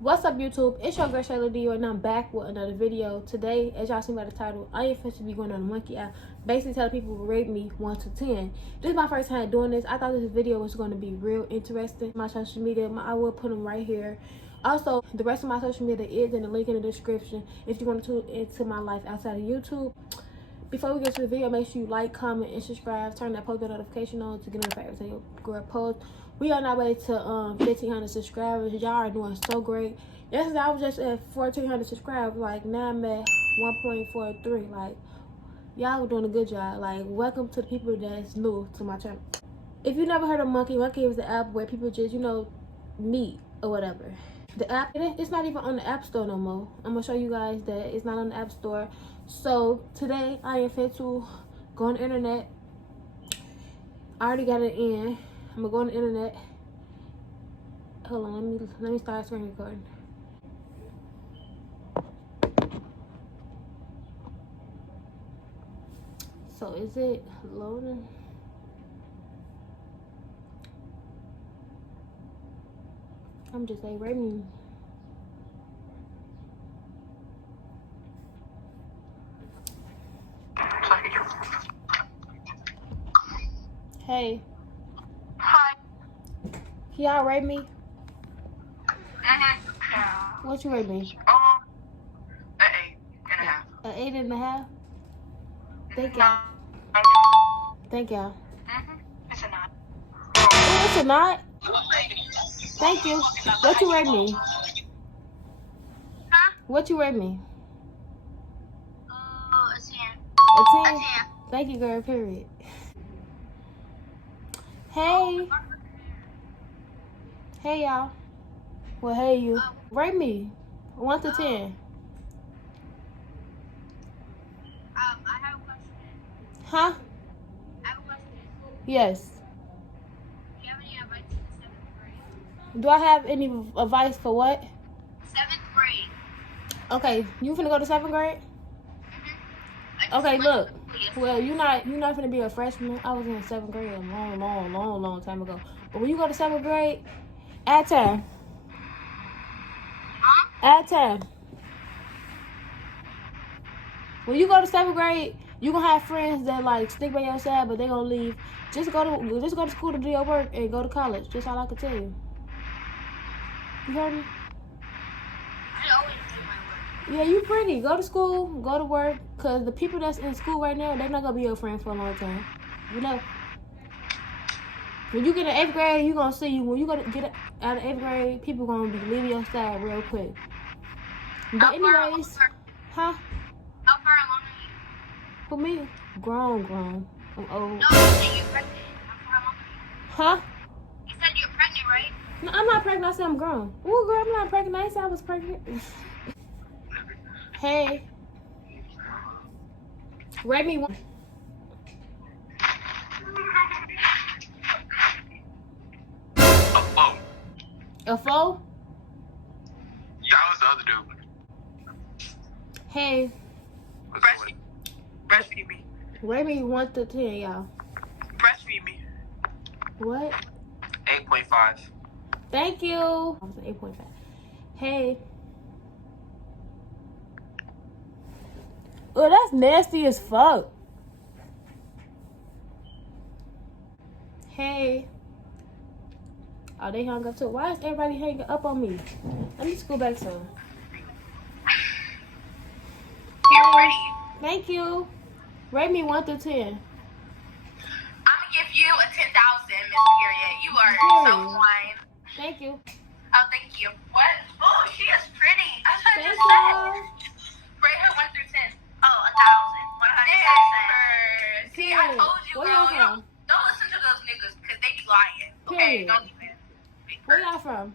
What's up, YouTube? It's your girl Shayla D, and I'm back with another video. Today, as y'all seen by the title, I ain't supposed to be going on a monkey app, basically telling people to rate me 1 to 10. This is my first time doing this. I thought this video was going to be real interesting. My social media, I will put them right here. Also, the rest of my social media is in the link in the description if you want to tune into my life outside of YouTube. Before we get to the video, make sure you like, comment, and subscribe. Turn that post notification on to get notified every time your girl post. We on our way to 1,500 subscribers. Y'all are doing so great. Yesterday I was just at 1,400 subscribers. Like now I'm at 1.43. Like y'all were doing a good job. Like welcome to the people that's new to my channel. If you never heard of Monkey is the app where people just meet or whatever. The app, it's not even on the App Store no more. I'm gonna show you guys that it's not on the App Store. So today I am fit to go on the internet. I already got it in. I'm gonna go on the internet. Hold on, let me start screen recording. So is it loading? I'm just like writing. Hey. Hi. Can y'all rate me? Mm-hmm. What you rate me? An 8.5. An 8.5? Thank y'all. Thank y'all. It's a 9. Oh, it's a 9? Thank you. What you rate me? Huh? What you rate me? A 10. A 10? 10. Thank you, girl, period. Hey. Hey, y'all. Well, hey, you. Rate me. 1 to 10. I have a question. Huh? I have a question. Yes. Do you have any advice for the 7th grade? Do I have any advice for what? 7th grade. Okay, you finna go to 7th grade? Okay, look. Well, you're not finna be a freshman. I was in 7th grade a long time ago. But when you go to 7th grade, add time. Add time. When you go to 7th grade, you gonna have friends that like stick by your side, but they gonna leave. Just go to school to do your work and go to college. That's all I can tell you. You heard me? I always do my work. Yeah, you pretty. Go to school, go to work, cause the people that's in school right now, they're not gonna be your friend for a long time. You know. When you get in 8th grade, you gonna see when you gonna get out of 8th grade, people gonna be leaving your side real quick. But anyways, huh? How far along are you? For me, grown. I'm old. No, you said you're pregnant. How far along are you? Huh? You said you're pregnant, right? No, I'm not pregnant. I said I'm grown. Ooh, girl, I'm not pregnant. I said I was pregnant. Hey. Rate me 1. A 4? Yeah, what's the other dude? Hey. Breastfeed me. Rate me 1 to 10, y'all. Breastfeed me. What? 8.5. Thank you. I was at 8.5. Hey. Oh, that's nasty as fuck. Hey. Oh, they hung up too. Why is everybody hanging up on me? Let me just go back some. You're pretty. Thank you. Rate me 1 to 10. I'm gonna give you a 10,000, Miss Period. You are so fine. Thank you. Oh, thank you. What? Oh, she is pretty. I thought Thank just you. said. Rate her 1 through 10. Oh, 1,000. 100%. See, I told you, Where girl. y'all from? Don't listen to those niggas because they be lying. Okay, Period. don't even. Where y'all from?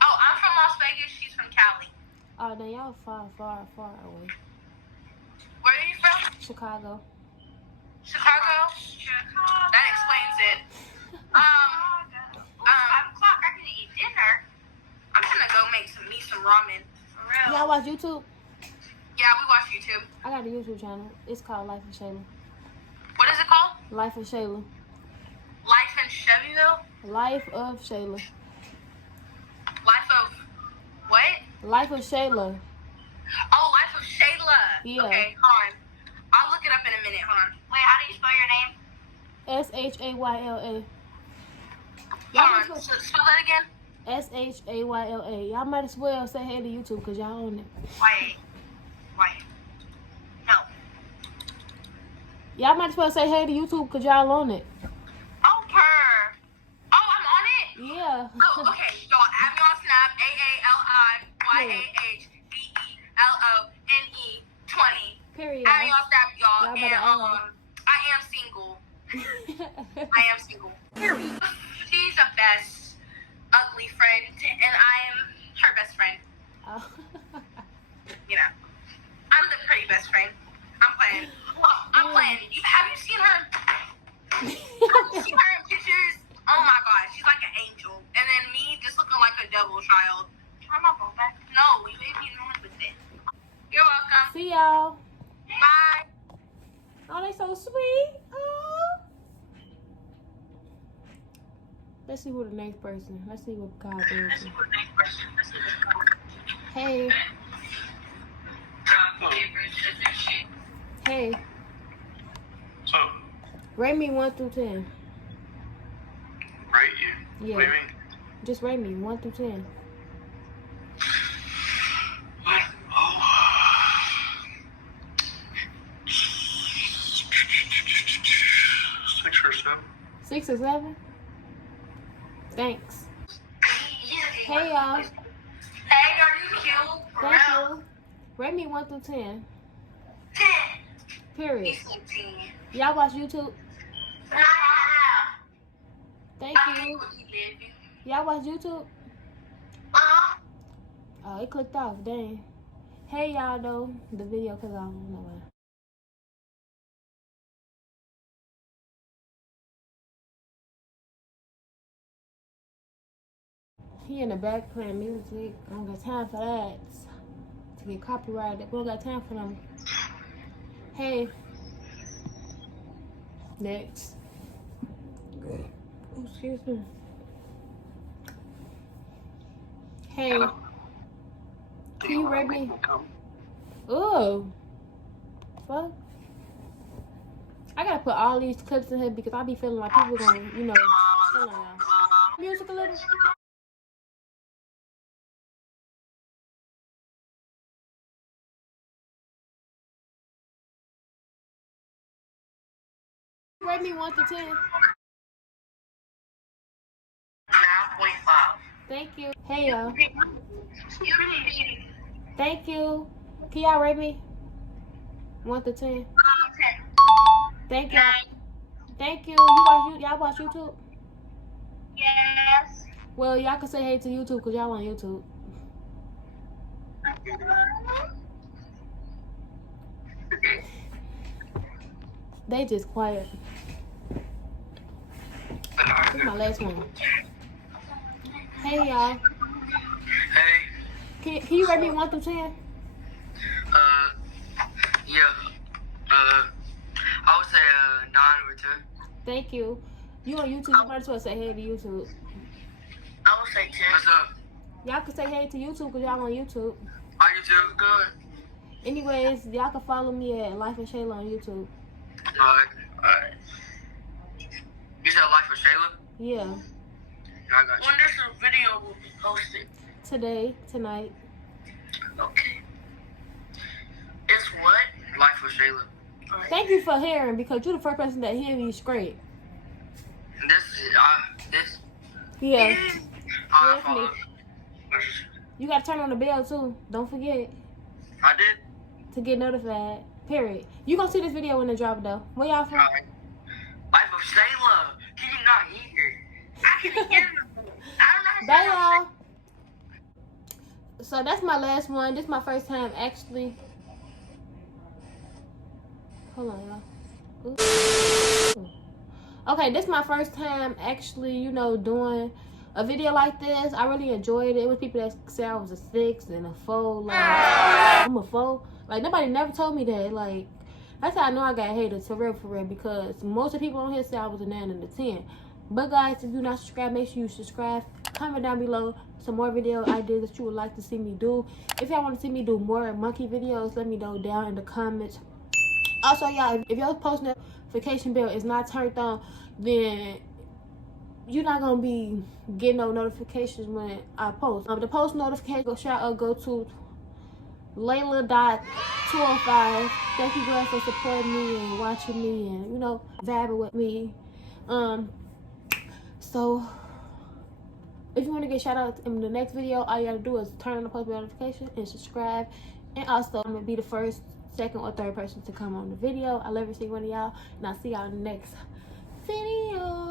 Oh, I'm from Las Vegas. She's from Cali. Oh, no, y'all far away. Where are you from? Chicago. Chicago? That explains it. 5 o'clock, I can eat dinner. I'm gonna go make some ramen. For real. Y'all watch YouTube? Yeah, we watch YouTube. I got a YouTube channel. It's called Life of Shayla. What is it called? Life of Shayla. Life in Chevyville? Life of Shayla. Life of Life of Shayla. Oh, Life of Shayla. Yeah. Okay, hold on. I'll look it up in a minute. Hold on. Wait, how do you spell your name? Shayla. Hold on. Spell that again. Shayla. Y'all might as well say hey to YouTube because y'all own it. Wait. No. Y'all might as well say hey to YouTube because y'all own it. Oh, purr. Oh, I'm on it? Yeah. Oh, okay. Y'all, add me on Snap. AALIYAHBELONE 20. Period. Add me on Snap, y'all. Y'all And better add. I am single. I am single. Period. She's the best ugly friend, and I am her best friend. Oh. You know, I'm the pretty best friend. I'm playing. Well, I'm playing. Have you seen her? Have you seen her in pictures? Oh my god, she's like an angel. And then me just looking like a devil child. Can I not go back? No, you made me annoyed with it. You're welcome. See y'all. Bye. Oh, they so sweet. Oh. Let's see who the next person. Let's see what God does. Hey. Hey. So, Rate me 1 through 10. rate you. Yeah. What do you mean? Just rate me 1 through 10. Six or seven. 6 or 7? Thanks. Hey y'all. Hey, are you cute? Thank you. Rate me 1 through 10. 10. Period. He's 18. Y'all watch YouTube? Thank you. Y'all watch YouTube? Oh, it clicked off. Dang. Hey y'all though. The video cause I don't know why. He in the back playing music. I don't got time for that. To get copyrighted. We don't got time for them. Hey. Next. Oh, excuse me. Hey. Can you rate me? Ooh. Fuck. I gotta put all these clips in here because I be feeling like people gonna, you know, hold on, y'all. Music a little. Rate me 1 to 10. 9.5. Thank you. Hey y'all. Thank you. Can y'all rate me 1 to 10? 10. Thank you. Thank you. Y'all watch YouTube? Yes. Well, y'all can say hey to YouTube because y'all on YouTube. They just quiet. This is my last one. Hey y'all. Hey. Can you rate me 1 through 10? Yeah. I would say 9 or 10. Thank you. You on YouTube? You might as well say hey to YouTube. I would say 10. What's up? Y'all can say hey to YouTube because y'all on YouTube. How you doing? Good. Anyways, y'all can follow me at Life of Shayla on YouTube. Alright. You said Life of Shayla? Yeah. I got you. When this video will be posted? Today, tonight. Okay. It's what? Life of Shayla. Thank you for hearing because you're the first person that hear me straight. This. Yeah. I Yes, follow. me. You gotta turn on the bell too. Don't forget I did. to get notified. Period. You gonna see this video when it drop though. Where y'all from? Alright. Life of Shayla. Can you not hear? I can hear you. I don't know Bye how to y'all. So that's my last one. This is my first time actually. Hold on, y'all. Ooh. Okay, this is my first time actually, you know, doing a video like this. I really enjoyed it. It was people that said I was a 6 and a 4. Like, I'm a 4. Like, nobody never told me that. Like, that's how I know I got haters, for real, because most of the people on here say I was a 9 and a 10. But guys, if you're not subscribed, make sure you subscribe. comment down below some more video ideas that you would like to see me do. If y'all want to see me do more monkey videos, let me know down in the comments. Also, y'all, if your post notification bell is not turned on, then you're not gonna be getting no notifications when I post. The post notification shout out go to Layla.205. Thank you guys for supporting me and watching me and, you know, vibing with me. So if you want to get shout out in the next video, all you gotta do is turn on the post notification and subscribe. And also, I'm gonna be the first, second, or third person to come on the video. I love every single one of y'all, and I'll see y'all in the next video.